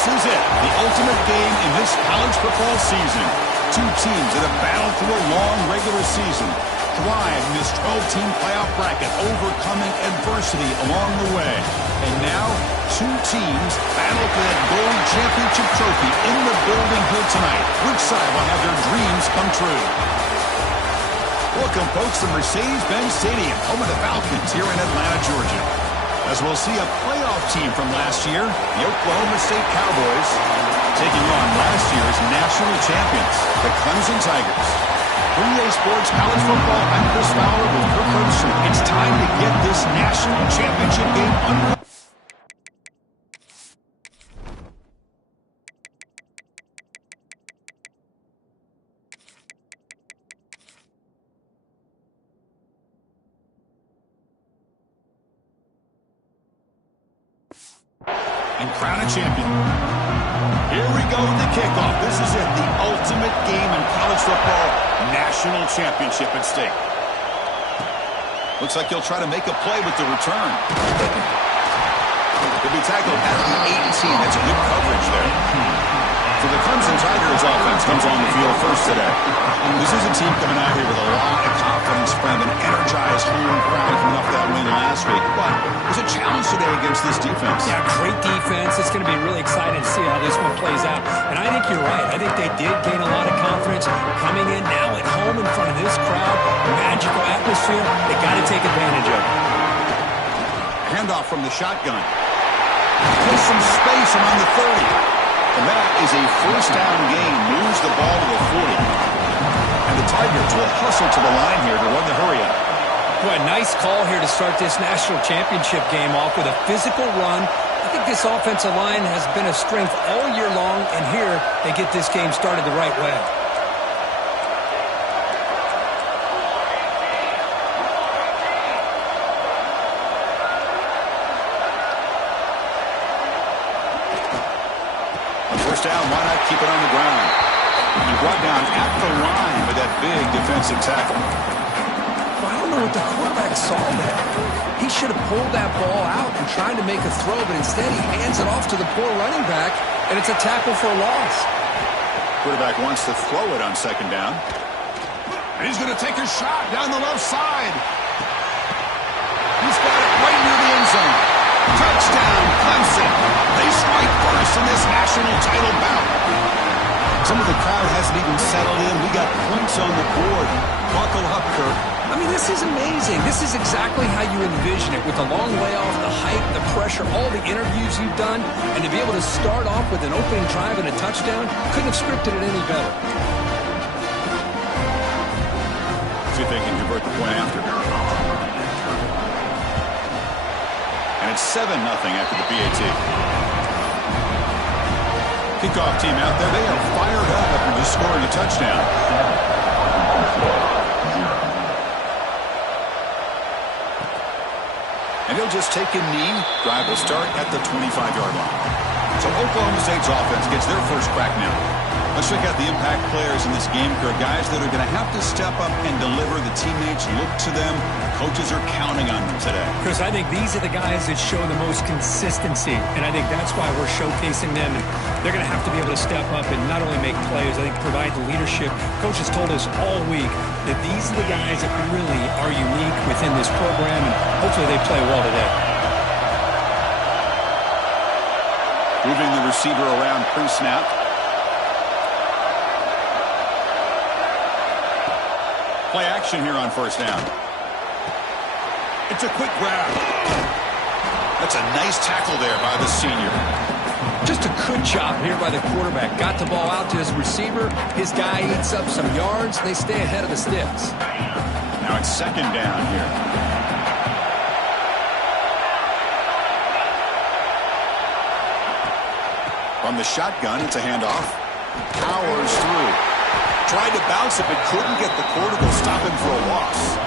This is it, the ultimate game in this college football season. Two teams that have battled through a long regular season, thrive in this 12-team playoff bracket, overcoming adversity along the way. And now, two teams battle for that gold championship trophy in the building here tonight. Which side will have their dreams come true? Welcome, folks, to Mercedes-Benz Stadium, home of the Falcons here in Atlanta, Georgia. As we'll see a playoff team from last year, the Oklahoma State Cowboys, taking on last year's national champions, the Clemson Tigers. 3A Sports College Football, I'm Chris Fowler with your producer. It's time to get this national championship game under. And crown a champion. Here we go with the kickoff. This is it, the ultimate game in college football. National championship at stake. Looks like he'll try to make a play with the return. He'll be tackled at the 18. That's a good coverage there. So the Clemson Tigers offense comes on the field first today. This is a team coming out here with a lot of confidence from an energized home crowd coming off that win last week. But there's a challenge today against this defense. Yeah, great defense. It's going to be really exciting to see how this one plays out. And I think you're right. I think they did gain a lot of confidence coming in now at home in front of this crowd. Magical atmosphere. They got to take advantage of it. Handoff from the shotgun. There's some space around the 30. And that is a first down gain. Moves the ball to the 40. And the Tigers will hustle to the line here to run the hurry up. Boy, nice call here to start this national championship game off with a physical run. I think this offensive line has been a strength all year long, and here they get this game started the right way. First down, why not keep it on the ground? He brought down at the line with that big defensive tackle. I don't know what the quarterback saw there. He should have pulled that ball out and tried to make a throw, but instead he hands it off to the poor running back, and it's a tackle for a loss. Quarterback wants to throw it on second down. And he's going to take a shot down the left side. He's got it right near the end zone. Touchdown, Clemson. They strike first in this national title bout. Some of the crowd hasn't even settled in. We got points on the board. Buckle up, Kirk. I mean, this is amazing. This is exactly how you envision it, with the long layoff, the hype, the pressure, all the interviews you've done, and to be able to start off with an opening drive and a touchdown, couldn't have scripted it any better. See if they can convert the point after. And it's 7-0 after the PAT. Kickoff team out there, they are fired up after just scoring a touchdown. And he'll just take a knee. Drive will start at the 25-yard line. So Oklahoma State's offense gets their first crack now. Let's check out the impact players in this game, Kirk. Guys that are going to have to step up and deliver. The teammates look to them. Coaches are counting on them today. Chris, I think these are the guys that show the most consistency, and I think that's why we're showcasing them. And they're going to have to be able to step up and not only make plays, I think provide the leadership. Coaches told us all week that these are the guys that really are unique within this program, and hopefully they play well today. Moving the receiver around pre-snap. Play action here on first down. It's a quick grab. That's a nice tackle there by the senior. Just a good job here by the quarterback. Got the ball out to his receiver. His guy eats up some yards. They stay ahead of the sticks. Now it's second down here. From the shotgun, it's a handoff. Powers through. Tried to bounce it, but couldn't get the quarter to stop him for a loss.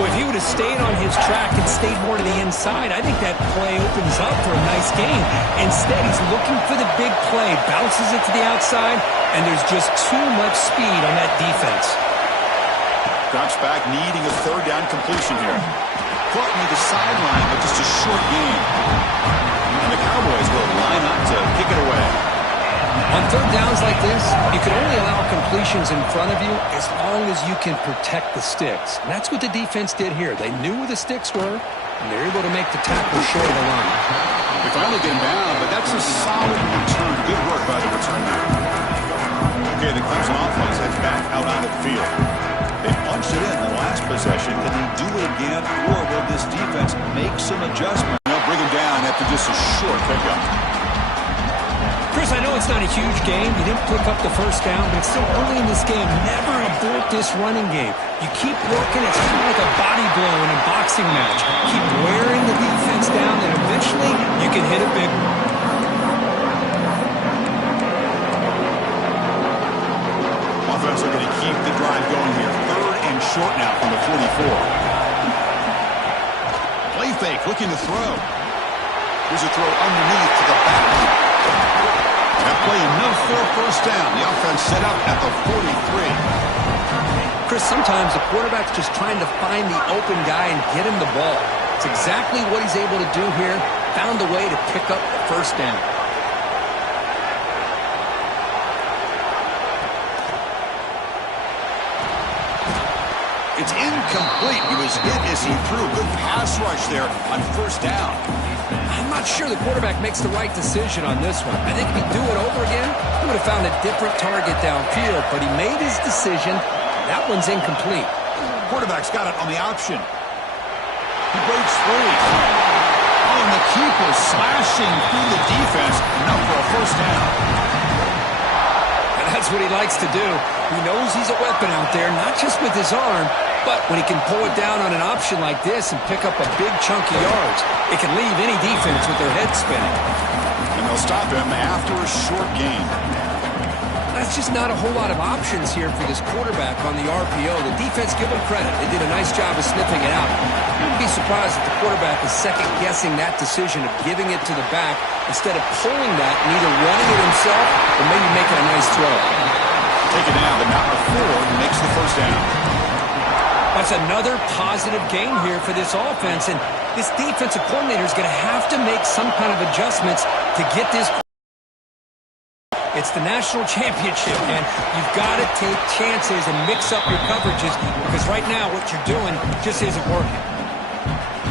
Boy, if he would have stayed on his track and stayed more to the inside, I think that play opens up for a nice game. Instead, he's looking for the big play, bounces it to the outside, and there's just too much speed on that defense. Drops back, needing a third down completion here. Caught near the sideline, but just a short game. And the Cowboys will line up to third downs like this, you can only allow completions in front of you as long as you can protect the sticks. And that's what the defense did here. They knew where the sticks were, and they're able to make the tackle short of the line. They finally get him down, but that's a solid return. Good work by the returner. Okay, the Clemson offense heads back out on the field. They punched it in the last possession. Can they do it again, or will this defense make some adjustments? They'll bring him down after just a short pickup. Chris, I know it's not a huge game. You didn't pick up the first down, but it's still early in this game. Never abort this running game. You keep working. It's kind of like a body blow in a boxing match. Keep wearing the defense down, and eventually you can hit a big one. Offense are going to keep the drive going here. Third and short now from the 44. Play fake, looking to throw. Here's a throw underneath to the back. That play enough for a first down. The offense set up at the 43. Chris, sometimes the quarterback's just trying to find the open guy and get him the ball. It's exactly what he's able to do here. Found a way to pick up the first down. It's incomplete. He was hit as he threw. Good pass rush there on first down. I'm not sure the quarterback makes the right decision on this one. I think if he'd do it over again, he would have found a different target downfield, but he made his decision. That one's incomplete. Quarterback's got it on the option. He breaks free. Oh, and the keeper slashing through the defense. Enough for a first down. And that's what he likes to do. He knows he's a weapon out there, not just with his arm, but when he can pull it down on an option like this and pick up a big chunk of yards, it can leave any defense with their head spinning. And they'll stop him after a short gain. That's just not a whole lot of options here for this quarterback on the RPO. The defense, give them credit. They did a nice job of sniffing it out. I wouldn't be surprised if the quarterback is second-guessing that decision of giving it to the back instead of pulling that and either running it himself or maybe making a nice throw. Take it down, but not before he makes the first down. That's another positive game here for this offense, and this defensive coordinator is going to have to make some kind of adjustments to get this. It's the national championship, and you've got to take chances and mix up your coverages because right now what you're doing just isn't working.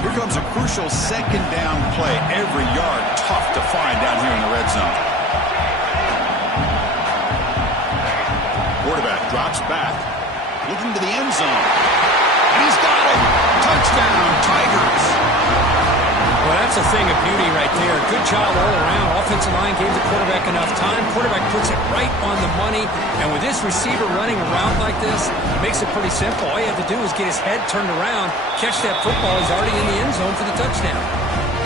Here comes a crucial second down play. Every yard tough to find down here in the red zone. Quarterback drops back, looking to the end zone. And he's got it. Touchdown, Tigers. Well, that's a thing of beauty right there. Good job all around. Offensive line gave the quarterback enough time. Quarterback puts it right on the money. And with this receiver running around like this, it makes it pretty simple. All you have to do is get his head turned around, catch that football. He's already in the end zone for the touchdown.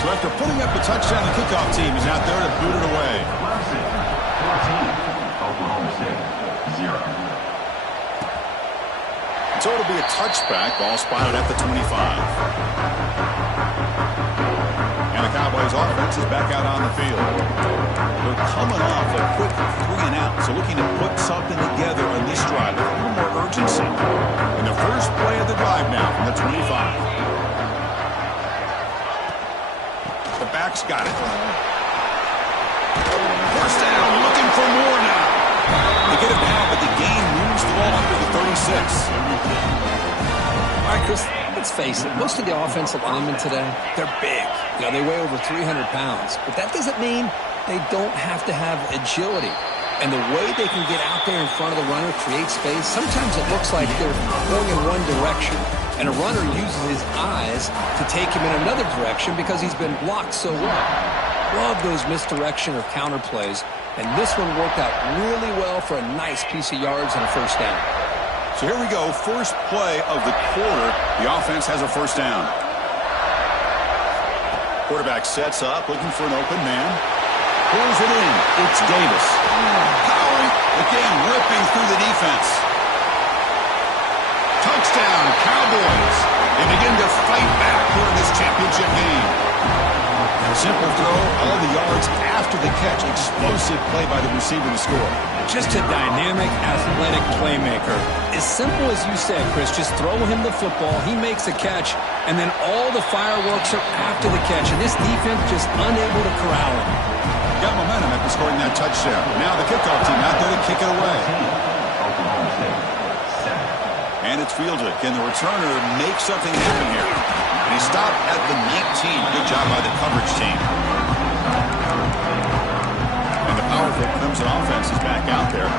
So after putting up the touchdown, the kickoff team is out there to boot it away. So it'll be a touchback. Ball spotted at the 25. And the Cowboys offense is back out on the field. They're coming off a quick 3 and out, so looking to put something together on this drive with a little more urgency. In the first play of the drive now from the 25. The back's got it. First down, looking for more now. They get it down, but the gain moves the ball under the 36. All right, Chris, let's face it. Most of the offensive linemen today, they're big. You know, they weigh over 300 pounds. But that doesn't mean they don't have to have agility. And the way they can get out there in front of the runner, create space, sometimes it looks like they're going in one direction. And a runner uses his eyes to take him in another direction because he's been blocked so well. Love those misdirection or counter plays. And this one worked out really well for a nice piece of yards and a first down. So here we go. First play of the quarter. The offense has a first down. Quarterback sets up, looking for an open man. Pulls it in. It's Davis. Powering, again, ripping through the defense. Touchdown, Cowboys. They begin to fight back here in this championship game. Simple throw, all the yards after the catch. Explosive play by the receiver to score. Just a dynamic, athletic playmaker. As simple as you said, Chris, just throw him the football, he makes a catch, and then all the fireworks are after the catch. And this defense just unable to corral him. Got momentum at the scoring that touchdown. Now the kickoff team out there to kick it away. And it's fielded. Can the returner make something happen here? And he stopped at the 19. Good job by the coverage team. And the powerful Clemson offense is back out there,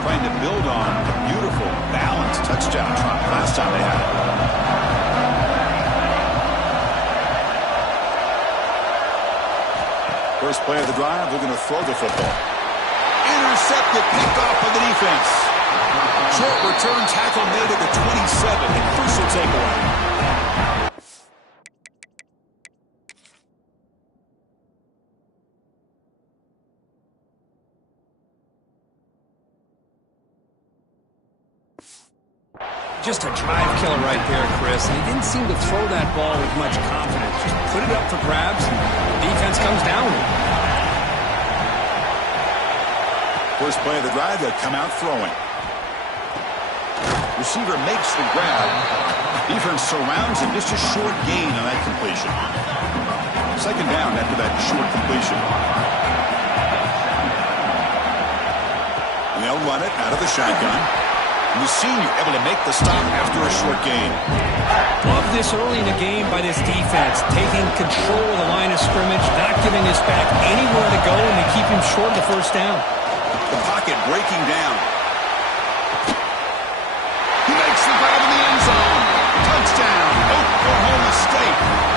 trying to build on a beautiful, balanced touchdown drive last time they had it. First play of the drive, they're going to throw the football. Intercepted, picked off by the defense. Short return tackle made at the 27. A crucial takeaway. Just a drive killer right there, Chris. And he didn't seem to throw that ball with much confidence. Just put it up for grabs, and the defense comes down with it. First play of the drive, they'll come out throwing. Receiver makes the grab. Defense surrounds him. Just a short gain on that completion. Second down after that short completion. And they'll run it out of the shotgun. And the senior able to make the stop after a short gain. Love this early in the game by this defense, taking control of the line of scrimmage, not giving this back anywhere to go, and they keep him short of the first down. The pocket breaking down. He makes the grab in the end zone. Touchdown. Oklahoma State.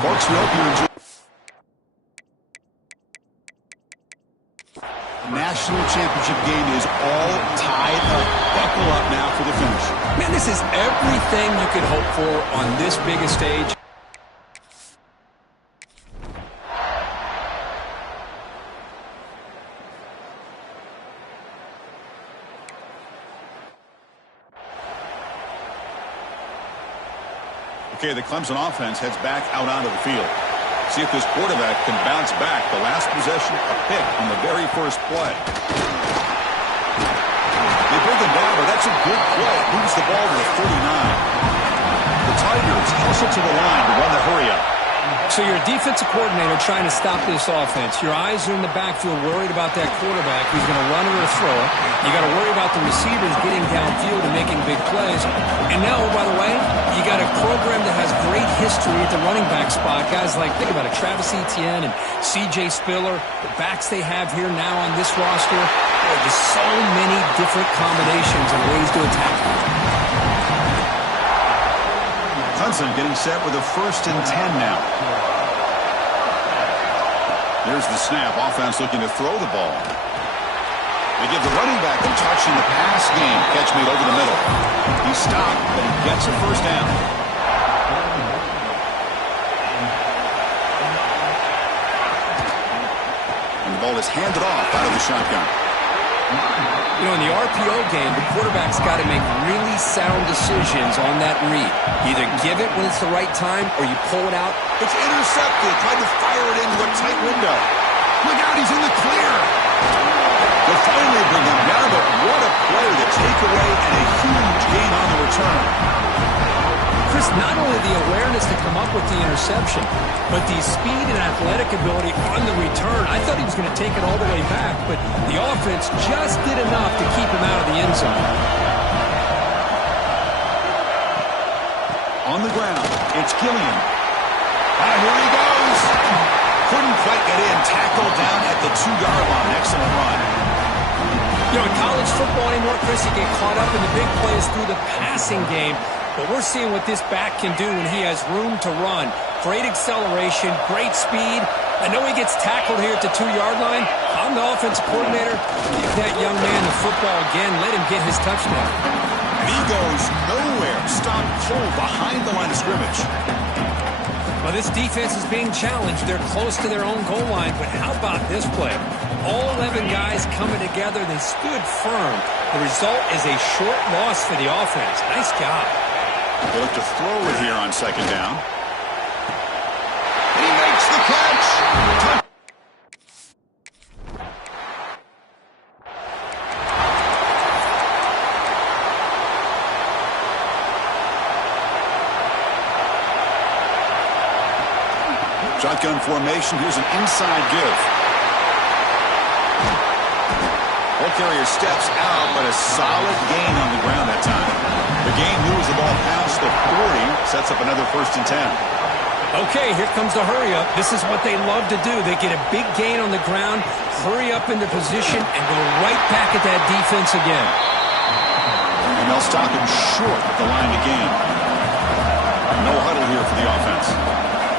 Folks, we hope you enjoy. National championship game is all tied up. Buckle up now for the finish. Man, this is everything you could hope for on this biggest stage. Okay, the Clemson offense heads back out onto the field. See if this quarterback can bounce back. The last possession, a pick on the very first play. They bring him down, but that's a good play. Moves the ball to the 49. The Tigers hustle to the line to run the hurry-up. So you're a defensive coordinator trying to stop this offense. Your eyes are in the backfield worried about that quarterback who's going to run it or throw it. You got to worry about the receivers getting downfield and making big plays. And now, by the way, you got a program that has great history at the running back spot. Guys like, think about it, Travis Etienne and C.J. Spiller, the backs they have here now on this roster. There are just so many different combinations and ways to attack them. Clemson getting set with a 1st and 10 now. There's the snap. Offense looking to throw the ball. They give the running back a touch in the pass game. Catch made over the middle. He stopped, but he gets a first down. And the ball is handed off out of the shotgun. You know, in the RPO game, the quarterback's got to make really sound decisions on that read. Either give it when it's the right time or you pull it out. It's intercepted. Tried to fire it into a tight window. Look out, he's in the clear. They'll finally bring him down, but what a play. The takeaway and a huge gain on the return. Chris, not only the awareness to come up with the interception, but the speed and athletic ability on the return. I thought he was going to take it all the way back, but the offense just did enough to keep him out of the end zone. On the ground, it's Gilliam. Ah, here he goes. Couldn't quite get in. Tackled down at the 2-yard line. Excellent run. You know, in college football anymore, Chris, you get caught up in the big plays through the passing game. But we're seeing what this back can do when he has room to run. Great acceleration, great speed. I know he gets tackled here at the 2-yard line. I'm the offensive coordinator. Give that young man the football again. Let him get his touchdown. And he goes nowhere. Stopped cold behind the line of scrimmage. Well, this defense is being challenged. They're close to their own goal line. But how about this play? all 11 guys coming together. They stood firm. The result is a short loss for the offense. Nice job. They look to throw it here on second down. He makes the catch. Shotgun formation. Here's an inside give. Ball carrier steps out, but a solid gain on the ground that time. The gain moves the ball past the 40, sets up another 1st and 10. Okay, here comes the hurry up. This is what they love to do. They get a big gain on the ground, hurry up into position, and go right back at that defense again. And they'll stop him short at the line to gain. No huddle here for the offense.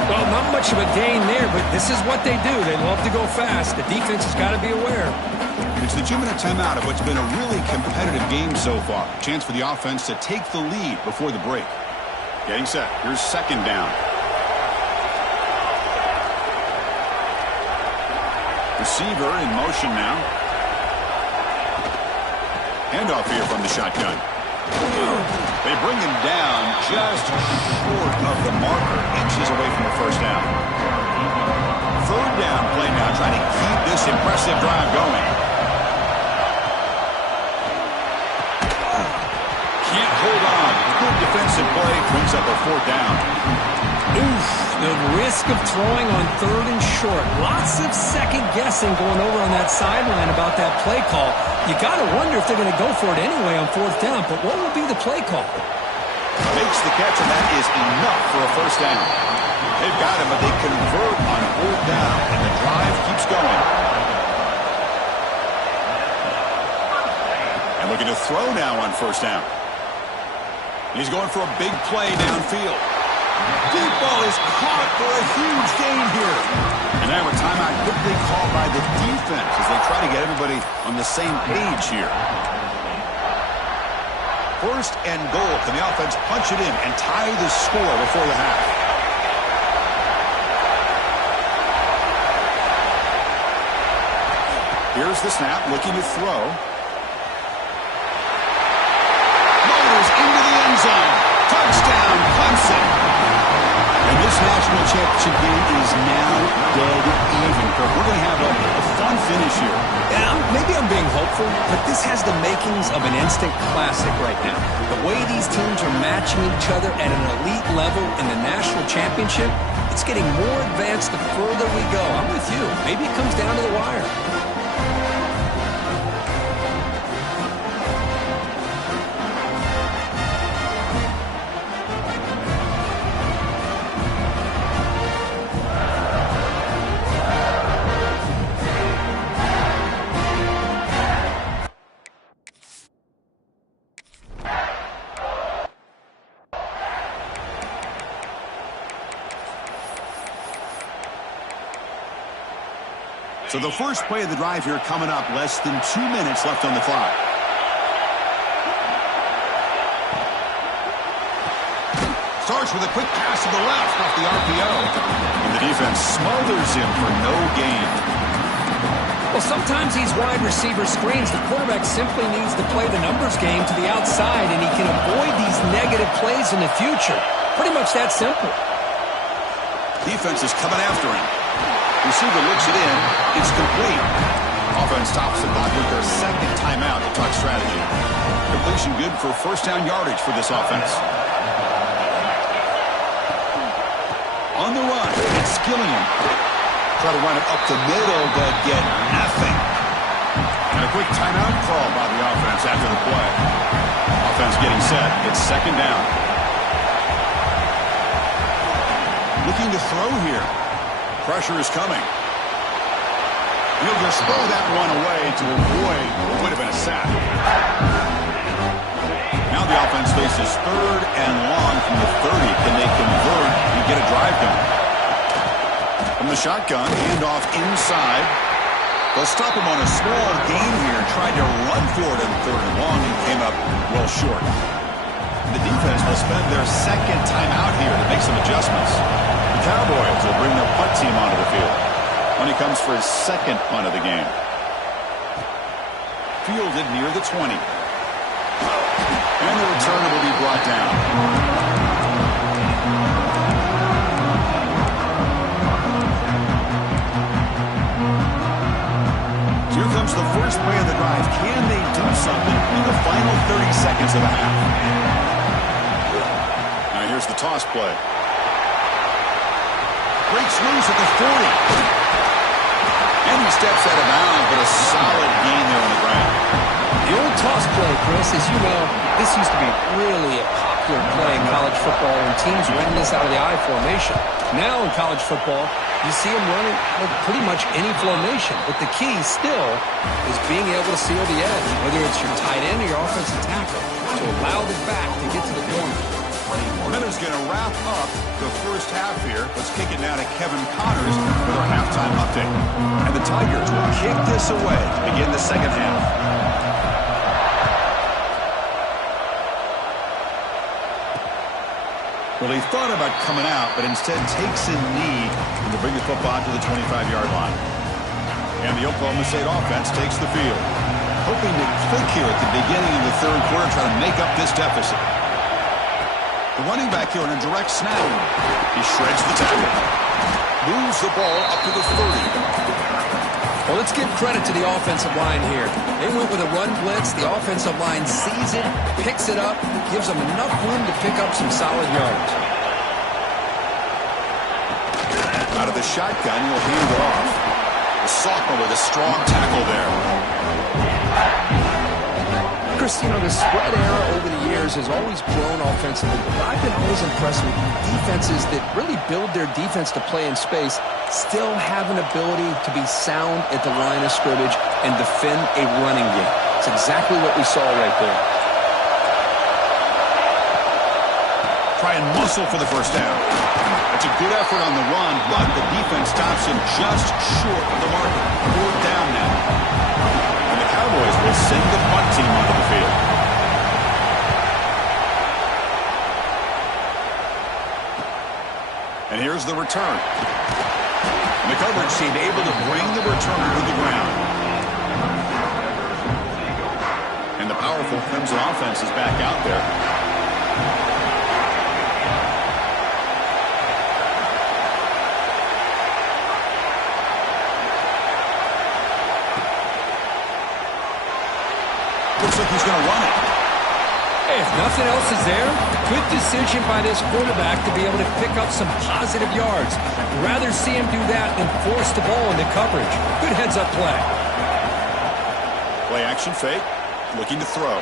Well, not much of a gain there, but this is what they do. They love to go fast. The defense has got to be aware. It's the 2-minute timeout of what's been a really competitive game so far. Chance for the offense to take the lead before the break. Getting set. Here's second down. Receiver in motion now. Handoff here from the shotgun. They bring him down just short of the marker, inches away from the 1st down. 3rd down play now, trying to keep this impressive drive going. Can't hold on. Good defensive play, brings up a 4th down. Oof, the risk of throwing on 3rd and short. Lots of second guessing going over on that sideline about that play call. You got to wonder if they're going to go for it anyway on 4th down, but what will be the play call? Makes the catch, and that is enough for a 1st down. They've got him, but they convert on 4th down, and the drive keeps going. And looking to throw now on 1st down. He's going for a big play downfield. Deep ball is caught for a huge gain here. And now a timeout quickly called by the defense as they try to get everybody on the same page here. 1st and goal. Can the offense punch it in and tie the score before the half? Here's the snap, looking to throw. Motors into the end zone. Touchdown, Clemson. And this national championship game is now dead even, Kirk. We're going to have a fun finish here. Yeah, maybe I'm being hopeful, but this has the makings of an instant classic right now. The way these teams are matching each other at an elite level in the national championship, it's getting more advanced the further we go. I'm with you. Maybe it comes down to the wire. So the first play of the drive here coming up, less than 2 minutes left on the clock. Starts with a quick pass to the left off the RPO. And the defense smothers him for no gain. Well, sometimes these wide receiver screens, the quarterback simply needs to play the numbers game to the outside, and he can avoid these negative plays in the future. Pretty much that simple. Defense is coming after him. Receiver looks it in. It's complete. Offense stops the clock with their 2nd timeout to talk strategy. Completion good for 1st down yardage for this offense. On the run, it's Gilliam. Try to run it up the middle, but get nothing. And a quick timeout call by the offense after the play. Offense getting set. It's 2nd down. Looking to throw here. Pressure is coming. He'll just throw that one away to avoid what would have been a sack. Now the offense faces 3rd and long from the 30. Can they convert and get a drive going? From the shotgun, handoff inside. They'll stop him on a small gain here. Tried to run for it in 3rd and long and came up well short. The defense will spend their 2nd timeout here to make some adjustments. The Cowboys will bring their punt team onto the field when he comes for his 2nd punt of the game. fielded near the 20. And the returner will be brought down. Here comes the first play of the drive. Can they do something in the final 30 seconds of the half? Now here's the toss play. Breaks loose at the 40. And he steps out of bounds, but a solid gain there on the ground. The old toss play, Chris, as you know, this used to be really a popular play in college football when teams ran this out of the I formation. Now in college football, you see them running pretty much any formation. But the key still is being able to seal the edge, whether it's your tight end or your offensive tackle, to allow the back to get to the corner. Miller's going to wrap up the first half here. Let's kick it now to Kevin Connors with our halftime update. And the Tigers will kick this away to begin the second half. Well, he thought about coming out, but instead takes a knee to bring the football to the 25-yard line. And the Oklahoma State offense takes the field, hoping to click here at the beginning of the third quarter, trying to make up this deficit. The running back here on a direct snap. He shreds the tackle. Moves the ball up to the 30. Well, let's give credit to the offensive line here. They went with a run blitz. The offensive line sees it, picks it up, gives them enough room to pick up some solid yards. Out of the shotgun, he'll hand it off. The sophomore with a strong tackle there. Chris, you know, the spread era over the years has always grown offensively, but I've been always impressed with defenses that really build their defense to play in space, still have an ability to be sound at the line of scrimmage and defend a running game. It's exactly what we saw right there. Try and muscle for the first down. It's a good effort on the run, but the defense stops him just short of the marker. 4th down now. And the Cowboys will send the punt team onto the field. And here's the return. And the coverage team able to bring the returner to the ground. And the powerful Clemson offense is back out there. Looks like he's going to run it. Hey, if nothing else is there, good decision by this quarterback to be able to pick up some positive yards. Rather see him do that than force the ball into coverage. Good heads-up play. Play action fake. Looking to throw.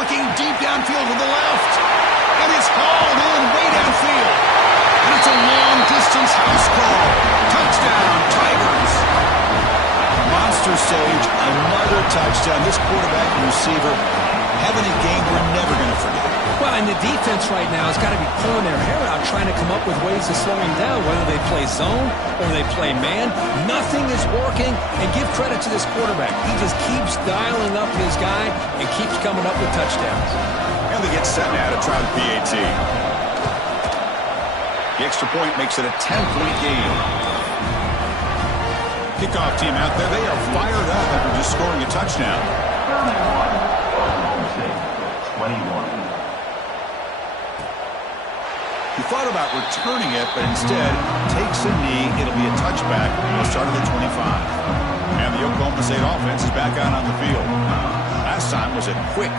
Looking deep downfield to the left. And it's hauled in way downfield. And it's a long-distance house call. Touchdown, Tigers. Monster stage, another touchdown. This quarterback and receiver having a game we're never going to forget. Well, and the defense right now has got to be pulling their hair out trying to come up with ways to slow him down, whether they play zone or they play man. Nothing is working, and give credit to this quarterback. He just keeps dialing up his guy and keeps coming up with touchdowns. And they get set now to try the PAT. The extra point makes it a 10-point game. Kickoff team out there, they are fired up after just scoring a touchdown. 21. He thought about returning it, but instead takes a knee. It'll be a touchback. He'll start at the 25. And the Oklahoma State offense is back out on the field. Last time was a quick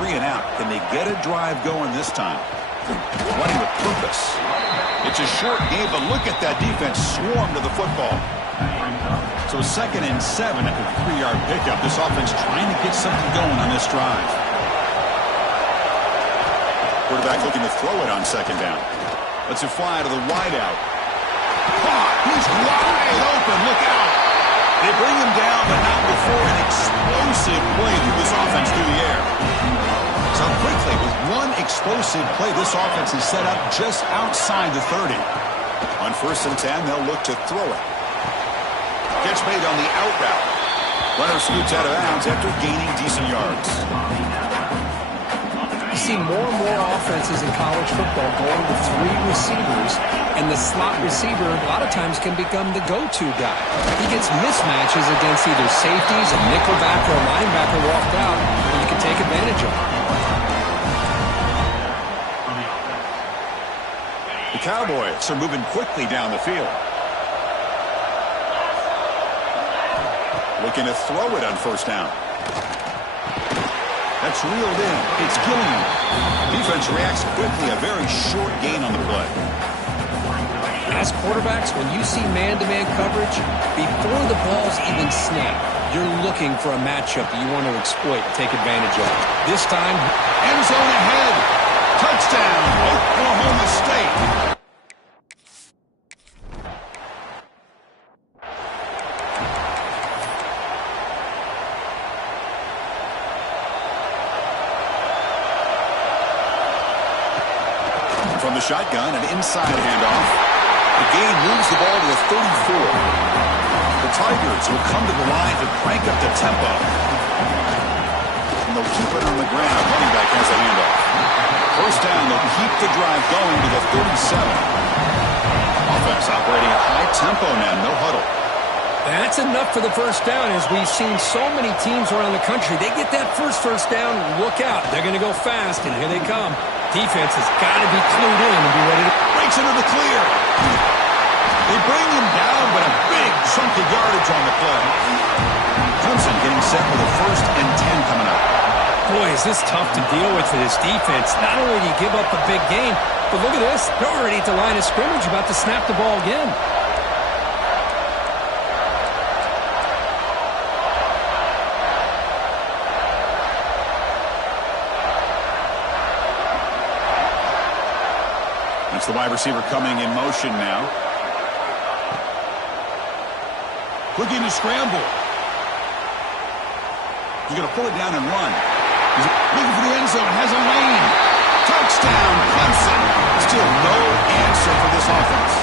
3 and out. Can they get a drive going this time? Running with purpose. It's a short game, but look at that defense swarm to the football. So 2nd and 7 after the 3-yard pickup. This offense trying to get something going on this drive. Quarterback looking to throw it on 2nd down. Lets it fly to the wideout. He's wide open. Look out. They bring him down, but not before an explosive play through this offense through the air. So quickly, with one explosive play, this offense is set up just outside the 30. On 1st and 10, they'll look to throw it. Catch made on the out route. Runner scoots out of bounds after gaining decent yards. see more and more offenses in college football going to 3 receivers, and the slot receiver a lot of times can become the go-to guy. He gets mismatches against either safeties, a nickelback, or a linebacker walked out, and you can take advantage of it. The Cowboys are moving quickly down the field. Looking to throw it on first down. That's reeled in. It's Gilliam. Defense reacts quickly. A very short gain on the play. As quarterbacks, when you see man-to-man coverage, before the ball's even snapped, you're looking for a matchup that you want to exploit and take advantage of. This time, end zone ahead. Touchdown, Oklahoma State. From the shotgun, an inside handoff. The gain moves the ball to the 34. The Tigers will come to the line to crank up the tempo. And they'll keep it on the ground. Running back has a handoff. First down, they'll keep the drive going to the 37. Offense operating at high tempo now, no huddle. That's enough for the first down. As we've seen so many teams around the country, they get that first down, look out. They're going to go fast, and here they come. Defense has got to be clued in and be ready to... Breaks into the clear. They bring him down, but a big chunk of yardage on the play. Clemson getting set with a 1st and 10 coming up. Boy, is this tough to deal with for this defense. Not only do you give up a big gain, but look at this. They're already at the line of scrimmage about to snap the ball again. It's the wide receiver coming in motion now. Looking to scramble. He's going to pull it down and run. He's looking for the end zone. Has a lane. Touchdown, Clemson. Still no answer for this offense.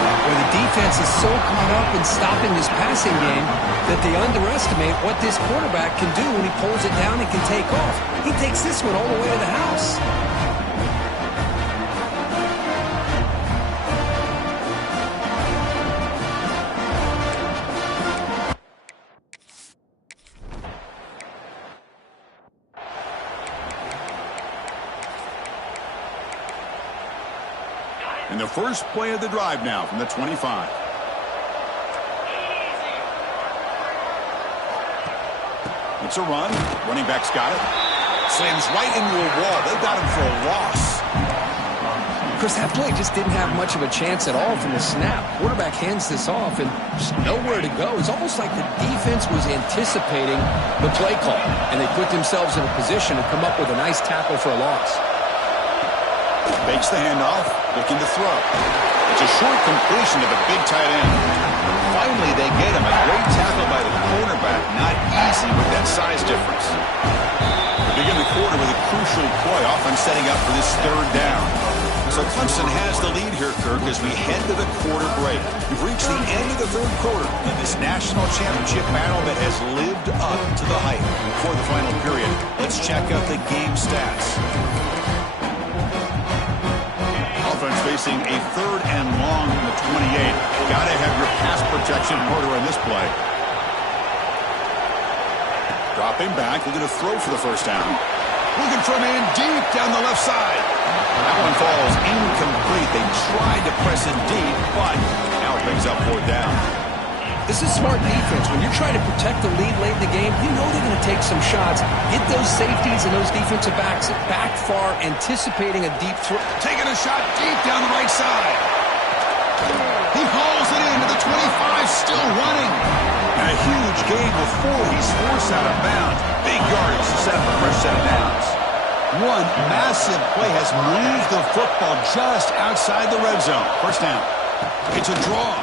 Well, the defense is so caught up in stopping this passing game that they underestimate what this quarterback can do when he pulls it down and can take off. He takes this one all the way to the house. And the first play of the drive now from the 25. It's a run. Running back's got it. Slams right into a wall. They got him for a loss. Chris, that play just didn't have much of a chance at all from the snap. Quarterback hands this off and just nowhere to go. It's almost like the defense was anticipating the play call, and they put themselves in a position to come up with a nice tackle for a loss. Fakes the handoff, looking to throw. It's a short completion of a big tight end. Finally, they get him. A great tackle by the cornerback. Not easy with that size difference. They begin the quarter with a crucial play, often setting up for this 3rd down. So Clemson has the lead here, Kirk, as we head to the quarter break. We've reached the end of the 3rd quarter in this national championship battle that has lived up to the hype. Before the final period, let's check out the game stats. Offense facing a 3rd and long from the 28. Got to have your pass protection in order in this play. Dropping back, looking to throw for the first down. Looking for a man deep down the left side. That one falls incomplete. They tried to press it deep, but now it brings up 4th down. This is smart defense. When you're trying to protect the lead late in the game, you know they're going to take some shots. Get those safeties and those defensive backs back far, anticipating a deep throw. Taking a shot deep down the right side. He hauls it into the 25, still running. And a huge gain before he's forced out of bounds. Big yardage to set up a fresh set of downs. One massive play has moved the football just outside the red zone. First down. It's a draw.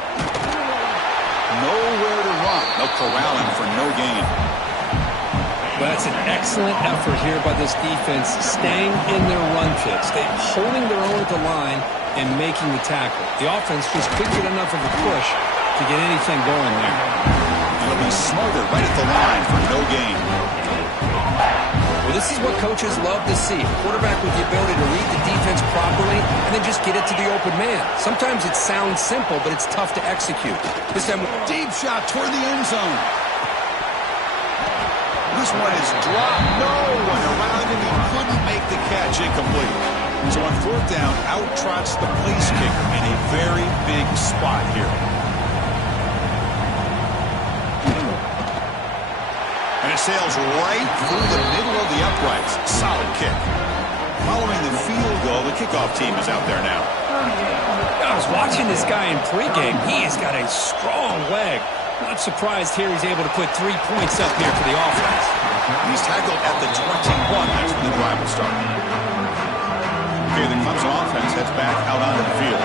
Nowhere to run. They'll corral him for no gain. Well, that's an excellent effort here by this defense, staying in their run fits. They're holding their own at the line and making the tackle. The offense just couldn't get enough of a push to get anything going there. It'll be smothered right at the line for no gain. Well, this is what coaches love to see. A quarterback with the ability to read the defense properly and then just get it to the open man. Sometimes it sounds simple, but it's tough to execute. This time, deep shot toward the end zone. This one is dropped. No one around him. He couldn't make the catch. Incomplete. So on fourth down, out trots the place kicker in a very big spot here. And it sails right through the middle of the uprights. Solid kick. Following the field goal, the kickoff team is out there now. I was watching this guy in pregame. He has got a strong leg. Not surprised here he's able to put 3 points up here for the offense. He's tackled at the 21. That's when the drive will start. Okay, the Clemson offense heads back out onto the field.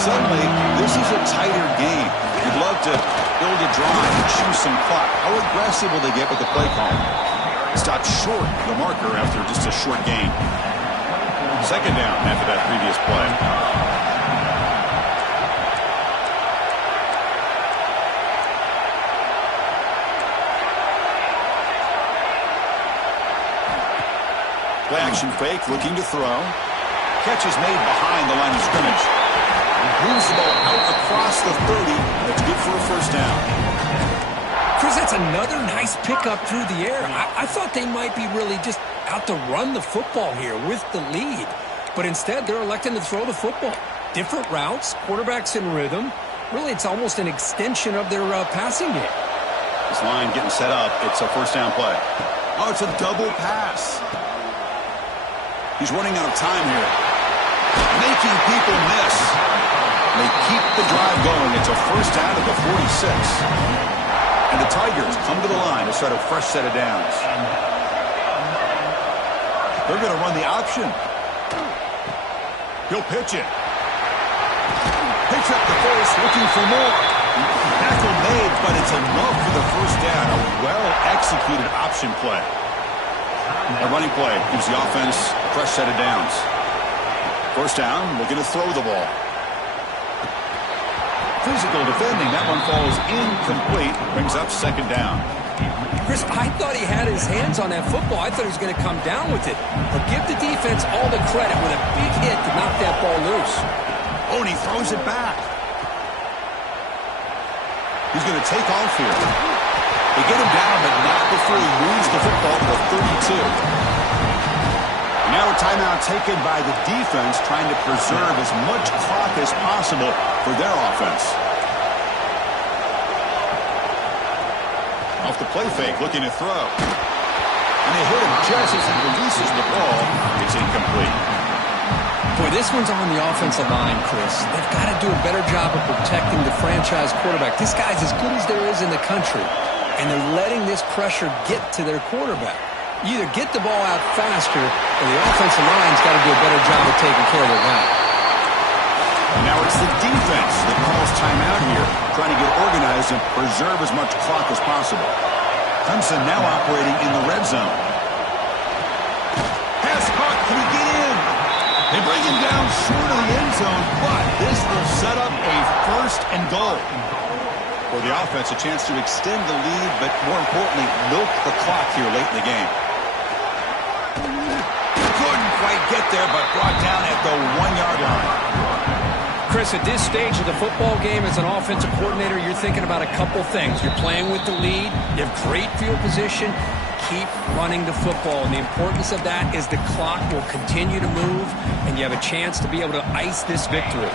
Suddenly, this is a tighter game. You'd love to build a drive and choose some clock. How aggressive will they get with the play call? Stopped short the marker after just a short gain. Second down after that previous play. Play action fake, looking to throw. Catch is made behind the line of scrimmage. Moves the ball out across the 30. That's good for a first down. Chris, that's another nice pickup through the air. I thought they might be really just out to run the football here with the lead. But instead, they're electing to throw the football. Different routes, quarterbacks in rhythm. Really, it's almost an extension of their passing game. This line getting set up. It's a first down play. Oh, it's a double pass. He's running out of time here. Making people miss. They keep the drive going. It's a first down at the 46. And the Tigers come to the line to start a fresh set of downs. They're going to run the option. He'll pitch it. Picks up the face, looking for more. Tackle made, but it's enough for the first down. A well-executed option play. A running play gives the offense a fresh set of downs. First down, looking to throw the ball. Physical defending. That one falls incomplete. Brings up second down. Chris, I thought he had his hands on that football. I thought he was going to come down with it. But give the defense all the credit with a big hit to knock that ball loose. Oh, and he throws it back. He's going to take off here. They get him down, but not before he moves the football to the 32. Now a timeout taken by the defense, trying to preserve as much clock as possible for their offense. Off the play fake, looking to throw. And they hit him just as he releases the ball. It's incomplete. Boy, this one's on the offensive line, Chris. They've got to do a better job of protecting the franchise quarterback. This guy's as good as there is in the country. And they're letting this pressure get to their quarterback. You either get the ball out faster, or the offensive line's got to do a better job of taking care of their guy. Now it's the defense that calls timeout here, trying to get organized and preserve as much clock as possible. Clemson now operating in the red zone. Pass caught. Can he get in? They bring him down short of the end zone, but this will set up a first and goal. For the offense, a chance to extend the lead, but more importantly, milk the clock here late in the game. Couldn't quite get there, but brought down at the 1-yard line. Chris, at this stage of the football game, as an offensive coordinator, you're thinking about a couple things. You're playing with the lead. You have great field position. Keep running the football. And the importance of that is the clock will continue to move, and you have a chance to be able to ice this victory.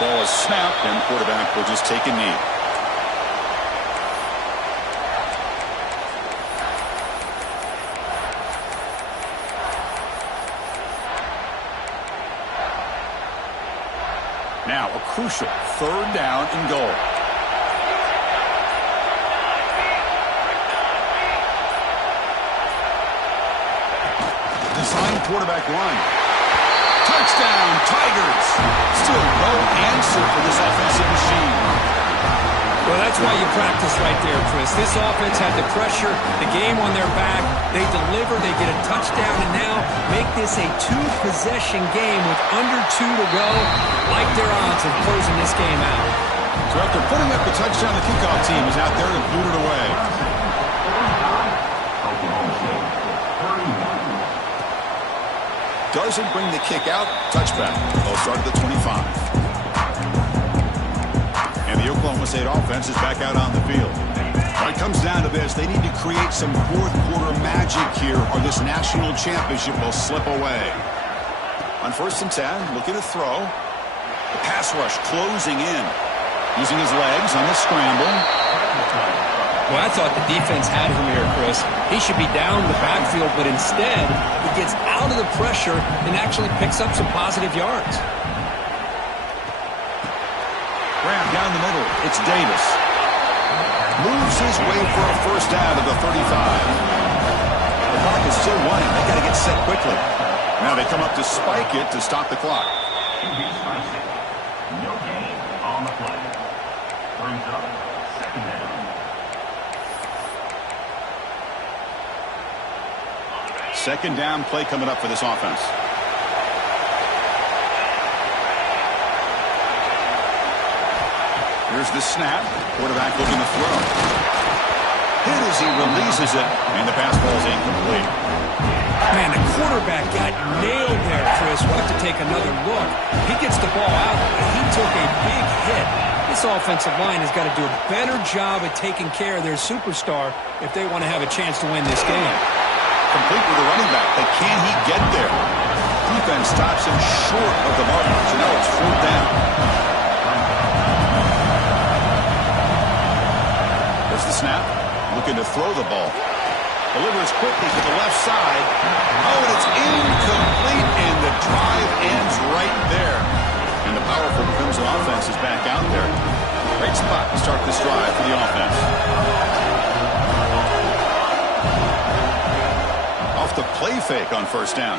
Ball is snapped, and quarterback will just take a knee. Now a crucial third down and goal. Design quarterback run. Touchdown, Tigers. Still no answer for this offensive machine. Well, that's why you practice right there, Chris. This offense had the pressure, the game on their back. They deliver, they get a touchdown, and now make this a two-possession game with under 2 to go. Like their odds of closing this game out. So after putting up the touchdown, the kickoff team is out there to boot it away. Doesn't bring the kick out. Touchback. They'll start at the 25. And the Oklahoma State offense is back out on the field. When it comes down to this, they need to create some fourth quarter magic here or this national championship will slip away. On 1st and 10, looking to throw. The pass rush closing in. Using his legs on the scramble. Well, I thought the defense had him here, Chris. He should be down the backfield, but instead, he gets out of the pressure and actually picks up some positive yards. Grab down the middle. It's Davis. Moves his way for a first down to the 35. The clock is still running. They got to get set quickly. Now they come up to spike it to stop the clock. No gain on the play. Brings up 2nd down. Second down play coming up for this offense. Here's the snap. Quarterback looking to throw. Hit as he releases it, and the pass ball is incomplete. Man, the quarterback got nailed there, Chris. We'll have to take another look. He gets the ball out, but he took a big hit. This offensive line has got to do a better job at taking care of their superstar if they want to have a chance to win this game. Complete with the running back, but can he get there? Defense stops him short of the mark, so now it's 4th down. There's the snap, looking to throw the ball. Delivers quickly to the left side. Oh, and it's incomplete, and the drive ends right there. And the powerful Clemson offense is back out there. Great spot to start this drive for the offense. Off the play fake on 1st down.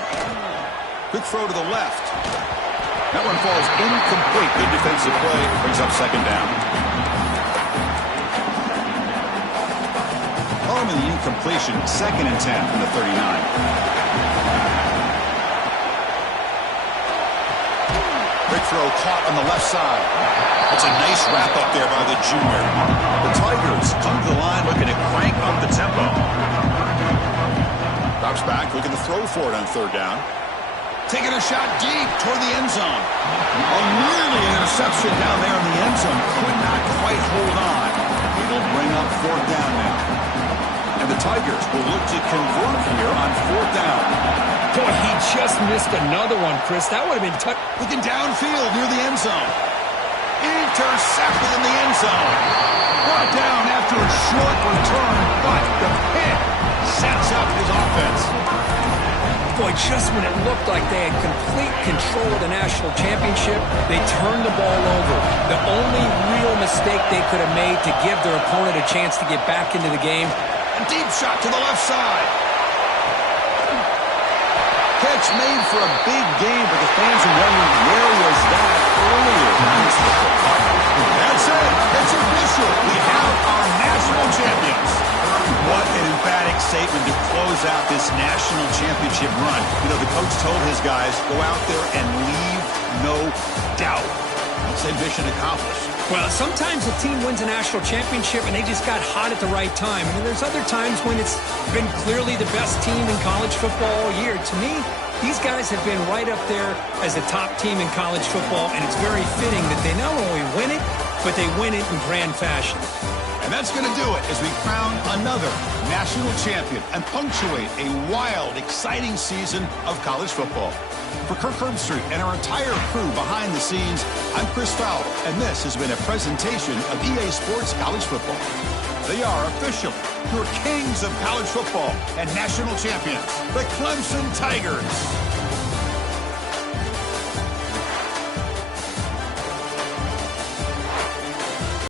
Quick throw to the left. That one falls incomplete. Good defensive play. Brings up 2nd down. Following the incompletion, 2nd and 10 from the 39. Quick throw caught on the left side. That's a nice wrap up there by the junior. The Tigers come to the line looking to crank up the tempo. Drops back, looking to throw for it on 3rd down. Taking a shot deep toward the end zone. Oh, nearly an interception down there in the end zone. Could not quite hold on. It'll bring up 4th down now. And the Tigers will look to convert here on 4th down. Boy, he just missed another one, Chris. That would have been tough. Looking downfield near the end zone. Intercepted in the end zone. Brought down after a short return, but the pick sets up his offense. Boy, just when it looked like they had complete control of the national championship, they turned the ball over. The only real mistake they could have made to give their opponent a chance to get back into the game. A deep shot to the left side. Catch made for a big game, but the fans are wondering where was that earlier. That's it. It's official. We have our national champions. What an emphatic statement to close out this national championship run. You know, the coach told his guys, go out there and leave no doubt. Let's say mission accomplished. Well, sometimes a team wins a national championship and they just got hot at the right time. And there's other times when it's been clearly the best team in college football all year. To me, these guys have been right up there as the top team in college football, and it's very fitting that they not only win it, but they win it in grand fashion. And that's going to do it as we crown another national champion and punctuate a wild, exciting season of college football. For Kirk Herbstreit and our entire crew behind the scenes, I'm Chris Fowler, and this has been a presentation of EA Sports College Football. They are official, your kings of college football and national champions, the Clemson Tigers.